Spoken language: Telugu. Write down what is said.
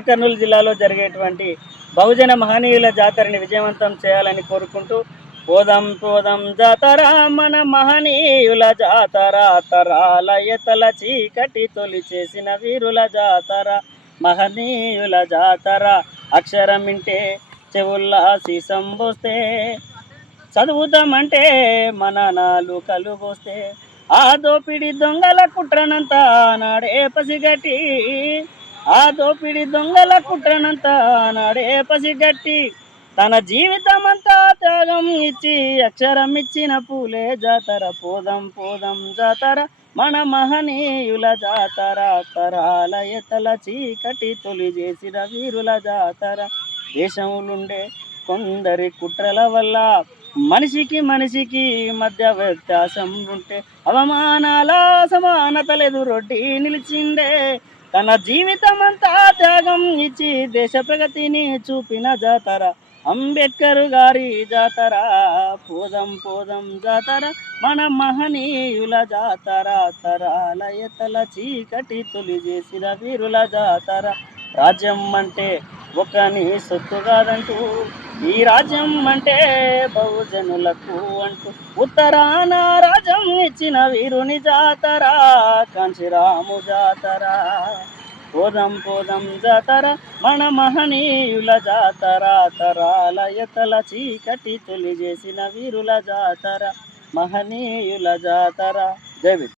కర్నూలు జిల్లాలో జరిగేటువంటి బహుజన మహనీయుల జాతరని విజయవంతం చేయాలని కోరుకుంటూ పోదాం పోదాం జాతర మన మహనీయుల జాతర తరాల ఎతల చీకటి తొలి చేసిన వీరుల జాతర మహనీయుల జాతర అక్షరం వింటే చెవుల్లా సీసం పోస్తే చదువుతామంటే మన నాలుకలు పోస్తే ఆ దోపిడి దొంగల కుట్రనంతా నాడే పసిగట్టి ఆ దోపిడి దొంగల కుట్రనంతా నాడే పసిగట్టి తన జీవితమంతా త్యాగం ఇచ్చి అక్షరం ఇచ్చిన పూలే జాతర పోదాం పోదాం జాతర మన మహనీయుల జాతర తరాల ఎతల చీకటి తొలి చేసిన వీరుల జాతర దేశంలోండే కొందరి కుట్రల వల్ల మనిషికి మనిషికి మధ్య వ్యత్యాసం ఉంటే అవమానాల సమానతలు ఎదురొడ్డి నిలిచిండే తన జీవితమంతా త్యాగం ఇచ్చి దేశ ప్రగతిని చూపిన జాతర అంబేద్కర్ గారి జాతర పోదాం పోదాం జాతర మన మహనీయుల జాతర తరాల ఎతల చీకటి తొలి చేసిన వీరుల జాతర రాజ్యం అంటే ఒకని సొత్తు కాదంటూ ఈ రాజ్యం అంటే బహుజనులకు అంటూ ఉత్తరాన రాజ్యం ఇచ్చిన వీరుని జాతర కాంచీరాము జాతర పోదాం పోదాం జాతర మన మహనీయుల జాతర తరాల ఎతల చీకటి తొలి చేసిన వీరుల జాతర మహనీయుల జాతర. జై భీమ్.